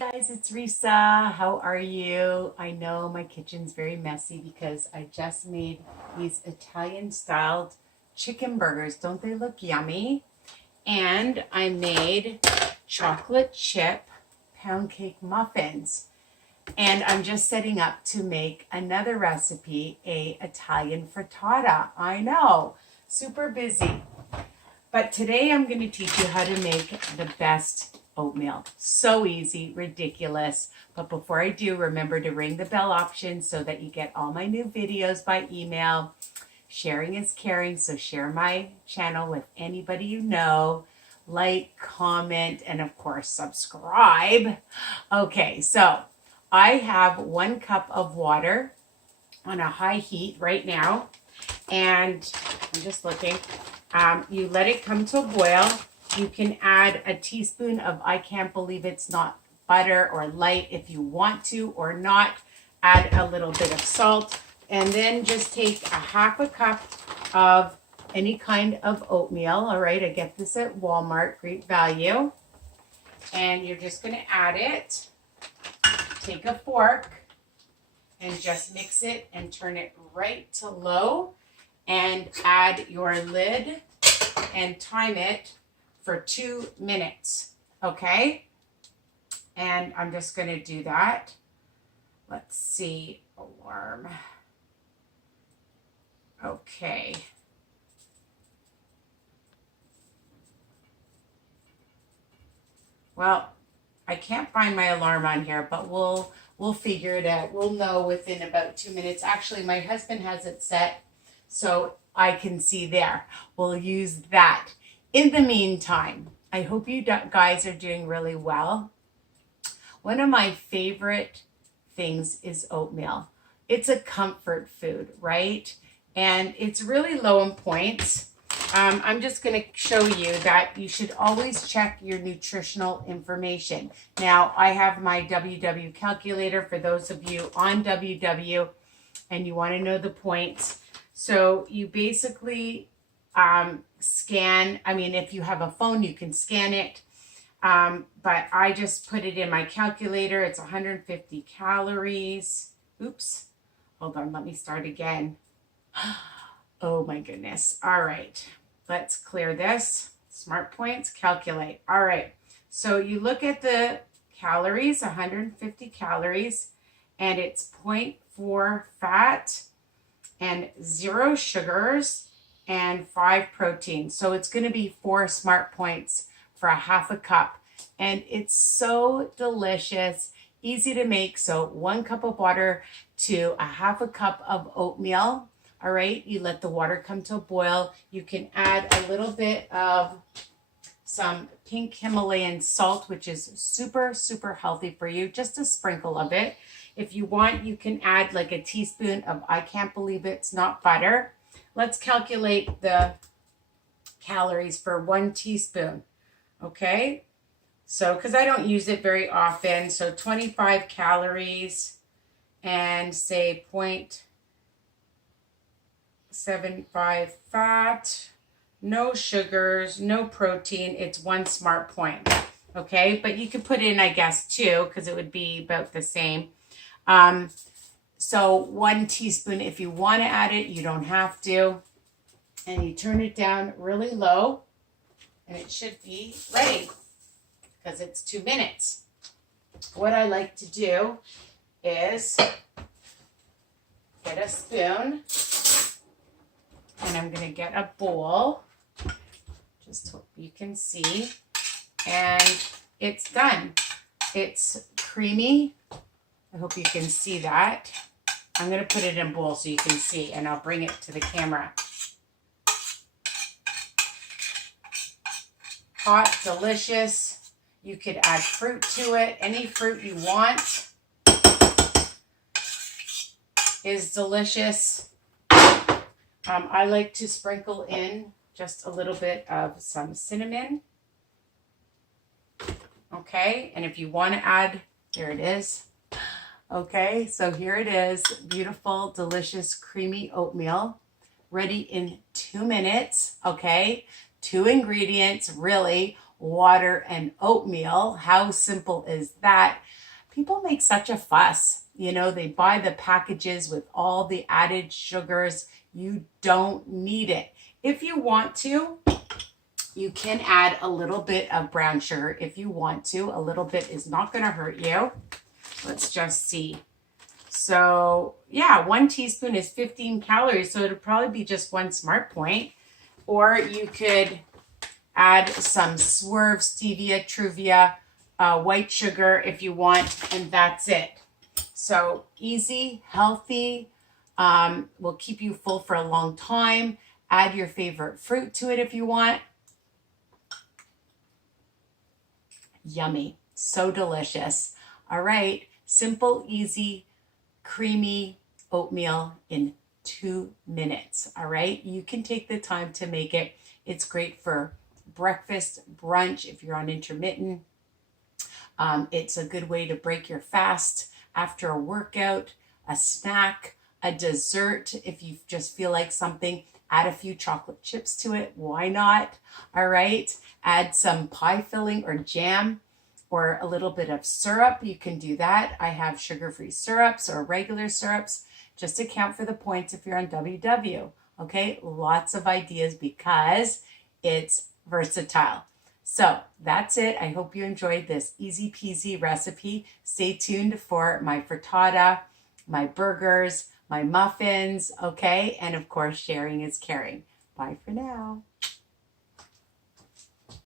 Guys, it's Risa. How are you? I know my kitchen's very messy because I just made these Italian styled chicken burgers. Don't they look yummy? And I made chocolate chip pound cake muffins. And I'm just setting up to make another recipe, a Italian frittata. I know, super busy. But today I'm going to teach you how to make the best oatmeal. So easy, ridiculous. But before I do, remember to ring the bell option so that you get all my new videos by email. Sharing is caring, so share my channel with anybody you know. Like, comment, and of course, subscribe. Okay, so I have 1 cup of water on a high heat right now. And I'm just looking. You let it come to a boil. You can add a teaspoon of, I can't believe it's not butter or light if you want to or not. Add a little bit of salt and then just take a 1/2 cup of any kind of oatmeal. All right, I get this at Walmart, great value. And you're just going to add it. Take a fork and just mix it and turn it right to low and add your lid and time it for 2 minutes, okay? And I'm just going to do that. Let's see, alarm. Okay. Well, I can't find my alarm on here, but we'll figure it out. We'll know within about 2 minutes. Actually, my husband has it set so I can see there. We'll use that. In the meantime, I hope you guys are doing really well. One of my favorite things is oatmeal. It's a comfort food, right? And it's really low in points. I'm just going to show you that you should always check your nutritional information. Now, I have my WW calculator for those of you on WW and you want to know the points. So you basically scan, if you have a phone, you can scan it. But I just put it in my calculator. It's 150 calories. Oops. Hold on. Let me start again. Oh my goodness. All right. Let's clear this. Smart points, calculate. All right. So you look at the calories, 150 calories, and it's 0.4 fat and 0 sugars and 5 proteins. So it's going to be 4 smart points for a 1/2 cup. And it's so delicious, easy to make. So 1 cup of water to a 1/2 cup of oatmeal. All right, you let the water come to a boil. You can add a little bit of some Pink Himalayan salt, which is super, super healthy for you. Just a sprinkle of it. If you want, you can add like a teaspoon of, I can't believe it's not butter. Let's calculate the calories for 1 teaspoon. Okay, so because I don't use it very often, so 25 calories and say 0.75 fat, no sugars, no protein. It's 1 smart point. Okay, but you could put in, I guess, 2 because it would be about the same. So 1 teaspoon, if you want to add it, you don't have to. And you turn it down really low and it should be ready because it's 2 minutes. What I like to do is get a spoon and I'm going to get a bowl, just so you can see, and it's done. It's creamy. I hope you can see that. I'm going to put it in a bowl so you can see, and I'll bring it to the camera. Hot, delicious. You could add fruit to it. Any fruit you want is delicious. I like to sprinkle in just a little bit of some cinnamon. Okay, and if you want to add, there it is. Okay, so here it is. Beautiful, delicious, creamy oatmeal. Ready in 2 minutes. Okay, 2 ingredients, really. water, and oatmeal. How simple is that? People make such a fuss. You know, they buy the packages with all the added sugars. You don't need it. If you want to, you can add a little bit of brown sugar if you want to. A little bit is not going to hurt you. Let's just see. So yeah, 1 teaspoon is 15 calories. So it'll probably be just 1 smart point. Or you could add some Swerve, stevia, Truvia, white sugar if you want, and that's it. So easy, healthy, will keep you full for a long time. Add your favorite fruit to it if you want. Yummy, so delicious. All right, simple, easy, creamy oatmeal in 2 minutes. All right, you can take the time to make it. It's great for breakfast, brunch if you're on intermittent. It's a good way to break your fast after a workout, a snack, a dessert. If you just feel like something, add a few chocolate chips to it. Why not? All right. Add some pie filling or jam or a little bit of syrup. You can do that. I have sugar-free syrups or regular syrups just to count for the points if you're on WW. Okay. Lots of ideas because it's versatile. So that's it. I hope you enjoyed this easy peasy recipe. Stay tuned for my frittata, my burgers, my muffins, okay? And of course, sharing is caring. Bye for now.